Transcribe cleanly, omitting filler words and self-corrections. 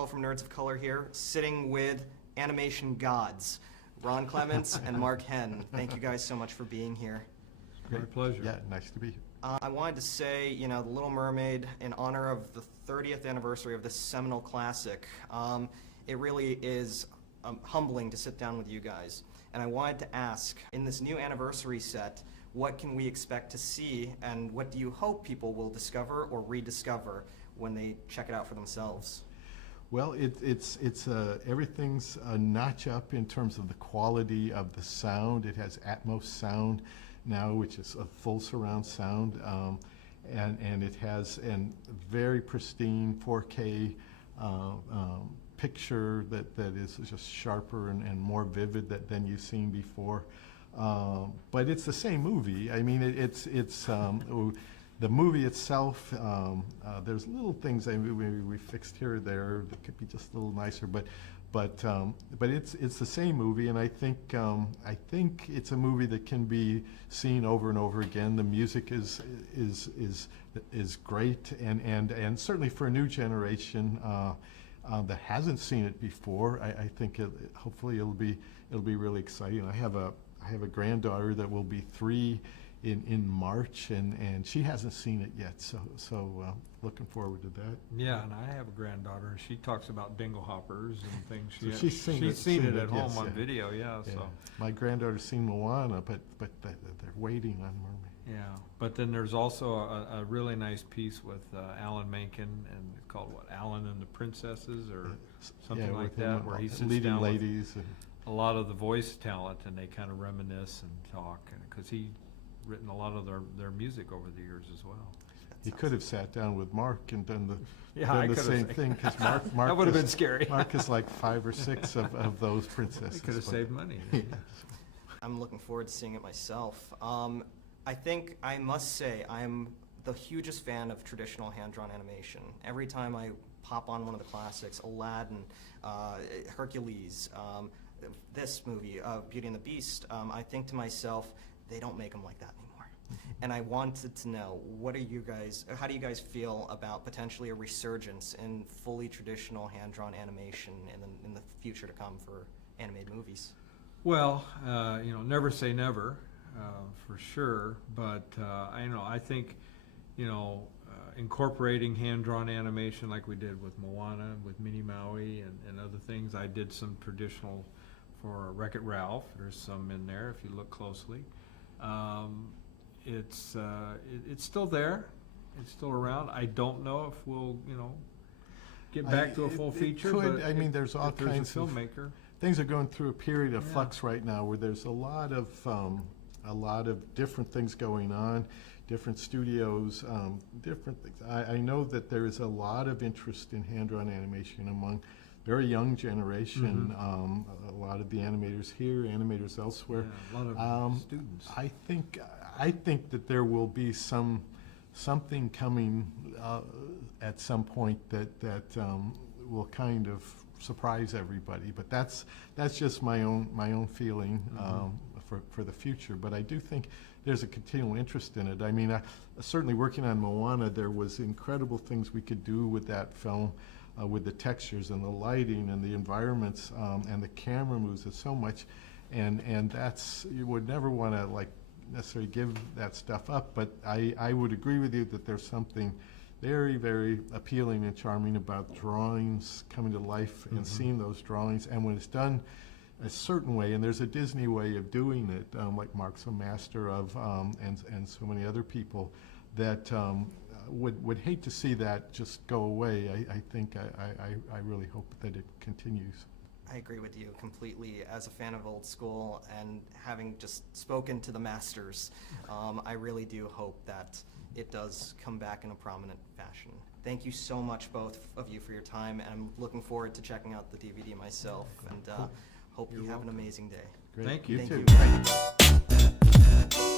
Carlo from Nerds of Color here, sitting with animation gods, Ron Clements and Mark Henn. Thank you guys so much for being here. My pleasure. Yeah, nice to be here. I wanted to say, The Little Mermaid, in honor of the 30th anniversary of this seminal classic, it really is humbling to sit down with you guys. And I wanted to ask, in this new anniversary set, what can we expect to see, and what do you hope people will discover or rediscover when they check it out for themselves? Well, everything's a notch up in terms of the quality of the sound. It has Atmos sound now, which is a full surround sound, and it has a very pristine 4K picture that is just sharper and more vivid than you've seen before. But it's the same movie. I mean, it's the movie itself. There's little things we fixed here or there that could be just a little nicer, but it's the same movie, and I think it's a movie that can be seen over and over again. The music is great, and certainly for a new generation that hasn't seen it before, I think hopefully it'll be really exciting. I have a granddaughter that will be 3 in March, and she hasn't seen it yet, so looking forward to that. Yeah, and I have a granddaughter, and she talks about bingo hoppers and things. So she's seen it at home yes, on yeah. video, yeah. So my granddaughter's seen Moana, but they're waiting on Mermaid. yeah, but then there's also a really nice piece with Alan Menken, and it's called what, Alan and the Princesses, or something like that, where he sits leading down ladies with a lot of the voice talent, and they kind of reminisce and talk, because he written a lot of their music over the years as well. He could have sat down with Mark and done the could've same thing, because Mark that would have been scary. Mark is like 5 or 6 of those princesses. He could have saved money. I'm looking forward to seeing it myself. I think I must say I'm the hugest fan of traditional hand-drawn animation. Every time I pop on one of the classics, Aladdin, Hercules, this movie, Beauty and the Beast, I think to myself, they don't make them like that anymore. And I wanted to know, how do you guys feel about potentially a resurgence in fully traditional hand-drawn animation in the future to come for animated movies? Well, never say never, for sure. But I think, incorporating hand-drawn animation like we did with Moana, with Minnie Maui, and other things. I did some traditional for Wreck-It Ralph. There's some in there if you look closely. It's still there. It's still around. I don't know if we'll, get back to a full feature. Could, but I mean, there's all kinds of of filmmaker. Things are going through a period of Yeah. flux right now, where there's a lot of different things going on, different studios, different things. I know that there is a lot of interest in hand-drawn animation among very young generation. A lot of the animators here, animators elsewhere. Yeah, a lot of students. I think that there will be something coming at some point that will kind of surprise everybody. But that's just my own feeling for the future. But I do think there's a continual interest in it. I mean, certainly working on Moana, there was incredible things we could do with that film. With the textures and the lighting and the environments and the camera moves, there's so much, and that's, you would never want to necessarily give that stuff up, but I would agree with you that there's something very, very appealing and charming about drawings coming to life and seeing those drawings, and when it's done a certain way, and there's a Disney way of doing it, like Mark's a master of, and so many other people that would hate to see that just go away. I think I really hope that it continues. I agree with you completely. As a fan of old school and having just spoken to the masters, I really do hope that it does come back in a prominent fashion. Thank you so much, both of you, for your time, and I'm looking forward to checking out the DVD myself, and hope you have an amazing day. Great. Thank you. Thank too. you.